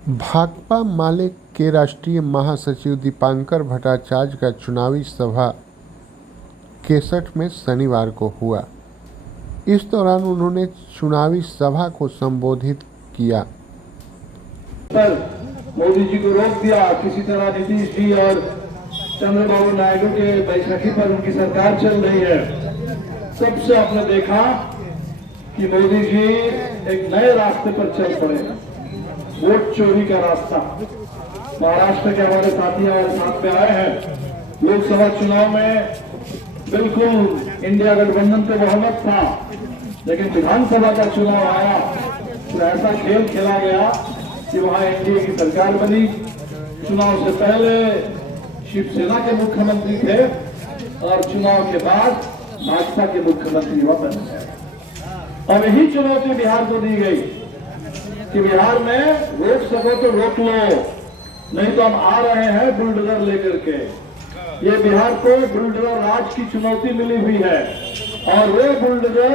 भाकपा माले के राष्ट्रीय महासचिव दीपांकर भट्टाचार्य का चुनावी सभा केसठ में शनिवार को हुआ। इस दौरान उन्होंने चुनावी सभा को संबोधित किया। मोदी जी को रोक दिया, किसी तरह नीतीश जी और चंद्रबाबू नायडू के बैठकी पर उनकी सरकार चल रही है। सबसे आपने देखा कि मोदी जी एक नए रास्ते पर चल पड़े, वोट चोरी का रास्ता। महाराष्ट्र के हमारे साथी हमारे साथ में आए हैं। लोकसभा चुनाव में बिल्कुल इंडिया गठबंधन पे बहुमत था, लेकिन विधानसभा का चुनाव आया तो ऐसा खेल खेला गया कि वहां एनडीए की सरकार बनी। चुनाव से पहले शिवसेना के मुख्यमंत्री थे और चुनाव के बाद भाजपा के मुख्यमंत्री वह बन गए। अब यही चुनौती बिहार को दी गई कि बिहार में रोक सको तो रोक लो, नहीं तो हम आ रहे हैं बुलडोजर लेकर के। ये बिहार को बुलडोजर राज की चुनौती मिली हुई है और वो बुलडोजर,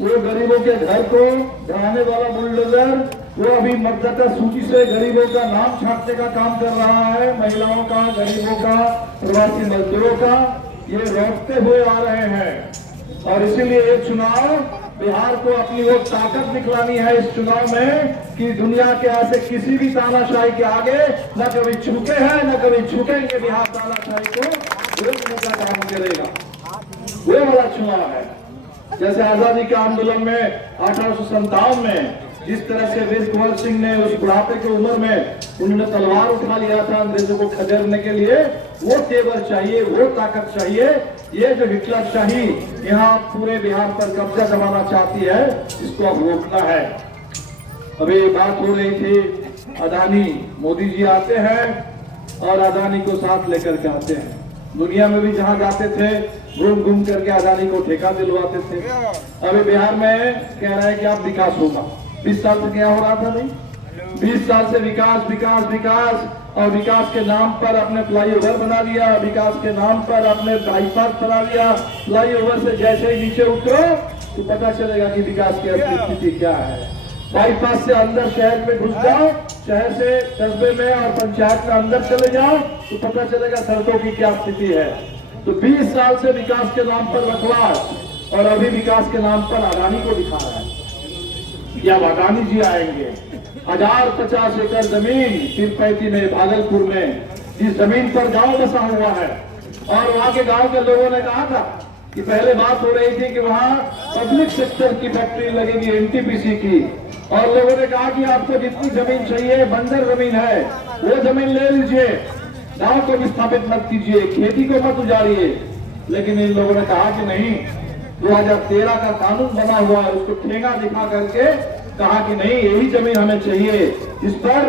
वो गरीबों के घर को ढहाने वाला बुलडोजर, वो अभी मतदाता सूची से गरीबों का नाम छांटने का काम कर रहा है। महिलाओं का, गरीबों का, प्रवासी मजदूरों का ये रोकते हुए आ रहे हैं। और इसीलिए ये चुनाव बिहार को अपनी वो ताकत दिखलानी है इस चुनाव में कि दुनिया के ऐसे किसी भी तानाशाही के आगे न कभी झुके हैं न कभी झुकेंगे। बिहार तानाशाही को रोकने का काम करेगा। वो वाला चुनाव है जैसे आजादी के आंदोलन में 1857 में जिस तरह से वीर कुंवर सिंह ने उस बुढ़ापे की उम्र में उन्होंने तलवार उठा लिया था अंग्रेजों को खदेड़ने के लिए। वो तेवर चाहिए, वो ताकत चाहिए। ये जो हिटलर शाही यहाँ पूरे बिहार पर कब्जा जमाना चाहती है, इसको अब रोकना है। अभी बात हो रही थी अदानी, मोदी जी आते हैं और अदानी को साथ लेकर के आते हैं। दुनिया में भी जहां जाते थे घूम घूम करके अदानी को ठेका दिलवाते थे। अभी बिहार में कह रहा है कि आप विकास होगा। 20 साल से क्या हो रहा था? नहीं, 20 साल से विकास विकास विकास, और विकास के नाम पर अपने फ्लाईओवर बना दिया, विकास के नाम पर अपने बाईपास बना दिया। फ्लाईओवर से जैसे ही नीचे उतरो तो पता चलेगा कि विकास की असली स्थिति क्या है। बाईपास से अंदर शहर में घुस जाओ, शहर से कस्बे में और पंचायत में अंदर चले जाओ तो पता चलेगा सड़कों की क्या स्थिति है। तो 20 साल से विकास के नाम पर बकवास, और अभी विकास के नाम पर अदानी को दिखा रहा है। या अदानी जी आएंगे 1050 एकड़ जमीन तिरपैती में, भागलपुर में, जिस जमीन पर गांव बसा हुआ है। और वहां के गांव के लोगों ने कहा था कि पहले बात हो रही थी कि वहां पब्लिक सेक्टर की फैक्ट्री लगेगी, एनटीपीसी की, और लोगों ने कहा कि आपको जितनी जमीन चाहिए, बंजर जमीन है, वो जमीन ले लीजिए, गांव को विस्थापित मत कीजिए, खेती को मत उजाड़िए। लेकिन इन लोगों ने कहा कि नहीं, 2013 का कानून बना हुआ है, उसको ठेंगा दिखा करके कहा कि नहीं, यही जमीन हमें चाहिए, इस पर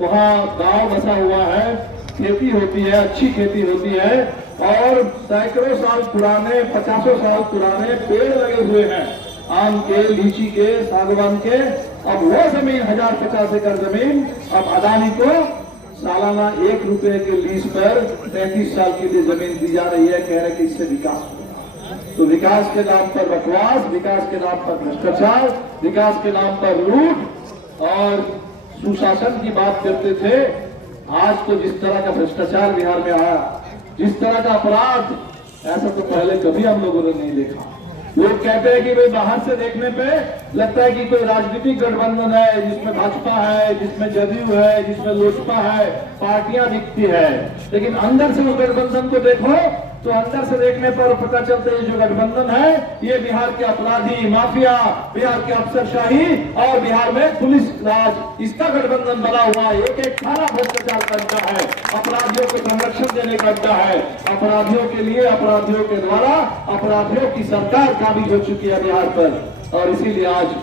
वहां गांव बसा हुआ है, खेती होती है, अच्छी खेती होती है, और सैकड़ों साल पुराने, 50 साल पुराने पेड़ लगे हुए हैं, आम के, लीची के, सागवान के। अब वो जमीन 1050 एकड़ जमीन अब अदानी को सालाना 1 रुपए के लीज पर 33 साल के लिए जमीन दी जा रही है। कह रहे कि इससे विकास होगा। तो विकास के नाम पर बकवास, विकास के नाम पर भ्रष्टाचार, विकास के नाम पर लूट और सुशासन की बात करते थे। आज तो जिस तरह का भ्रष्टाचार बिहार में आया, जिस तरह का अपराध, ऐसा तो पहले कभी हम लोगों ने नहीं देखा। लोग कहते हैं कि भाई बाहर से देखने पे लगता है कि कोई राजनीतिक गठबंधन है जिसमें भाजपा है, जिसमें जदयू है, जिसमें लोजपा है, पार्टियां दिखती है। लेकिन अंदर से उस गठबंधन को देखो तो अंदर से देखने पर पता चलता है जो गठबंधन है ये बिहार के अपराधी, माफिया, बिहार के अफसरशाही और बिहार में पुलिस राज, इसका गठबंधन बना हुआ है। एक खाना भ्रष्टाचार करता है, अपराधियों को संरक्षण देने का अड्डा है, अपराधियों के लिए, अपराधियों के द्वारा अपराधियों की सरकार काबिज हो चुकी है बिहार पर। और इसीलिए आज